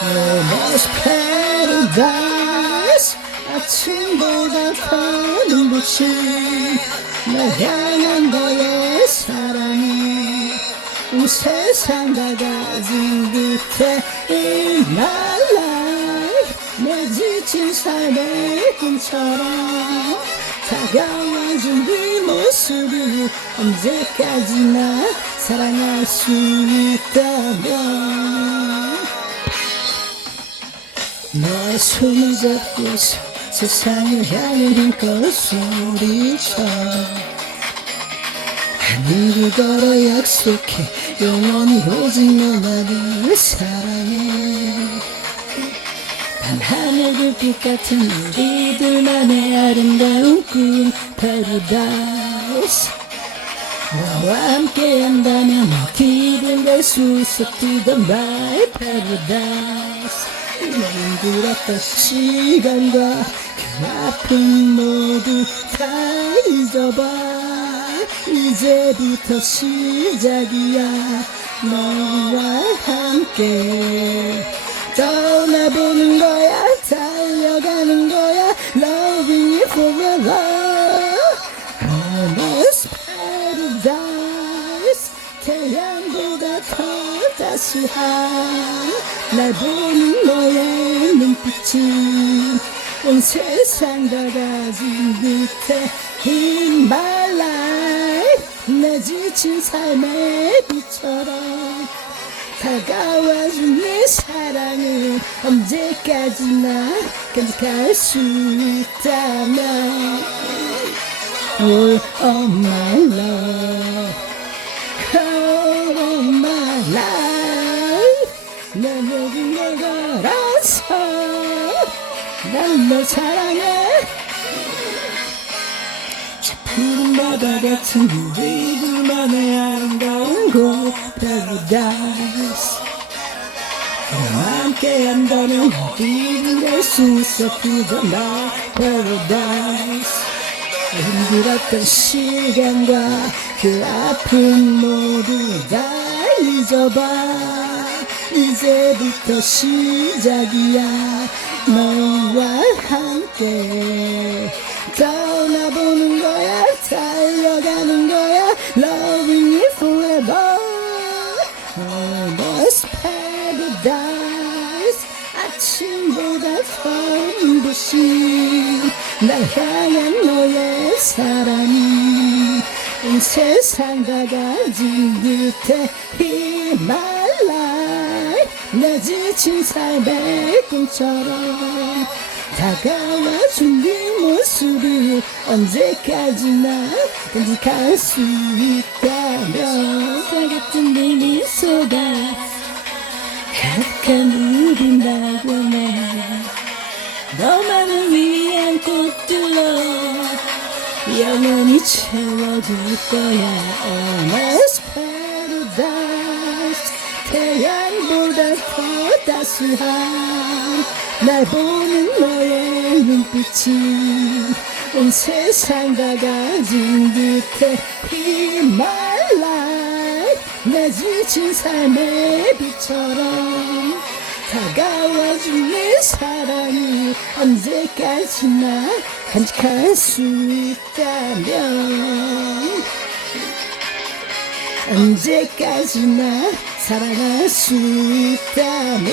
Almost paradise. 아침보다 더 눈부신 날 향한 너의 사랑이 온 세상 다 가진 듯해 In my life. 내 지친 삶의 꿈처럼 다가와준 네 모습이 언제까지나 사랑할 수 있다면 너의 손을 잡고서 세상을 향해 힘껏 소리쳐 하늘을 걸어 약속해 영원히 오직 너만을 사랑해 밤하늘 불빛 같은 우리들만의 아름다운 꿈 파라다이스 나와 함께 한다면 어디든 갈 수 있어 To the my paradise 내 힘들었던 시간과 그 아픔 모두 다 잊어봐 이제부터 시작이야 너와 함께 떠나보는 거야 달려가는 거야 Loving you forever Almost paradise 태양보다 더 따스한 날 보는 너의 눈빛이 온 세상 다 가진 듯해 In my life 내 지친 삶의 빛처럼 다가와준 네 사랑을 언제까지나 간직할 수 있다면 All of my love All of my life 내 모든 걸 걸어서 난 널 사랑해 푸른 바다 같은 우리들만의 아름다운 곳 Paradise 너와 함께 한다면 어디든 갈 수 있어 그저 Paradise 힘들었던 시간과 그 아픔 모두 다 잊어봐 이제부터 시작이야 너와 함께 떠나보는 거야 달려가는 거야 Loving you forever Almost paradise 아침보다 더 눈부신 날 향한 너의 사랑이 온 세상 다 가진 듯해 In my life 내 지친 삶의 꿈처럼 다가와준 네 모습이 언제까지나 간직할 수 있다면 같은 네 미소가 가득한 우린다고 나 너만을 위한 꽃들로 영원히 채워줄 거야 Almost paradise 태양보다 더 따스한 날 보는 너의 눈빛이 온 세상 다 가진 듯해 In my life 내 지친 삶의 빛처럼 다가와준 네 사랑이 언제까지나 간직할 수 있다면 언제까지나 사랑할 수 있다면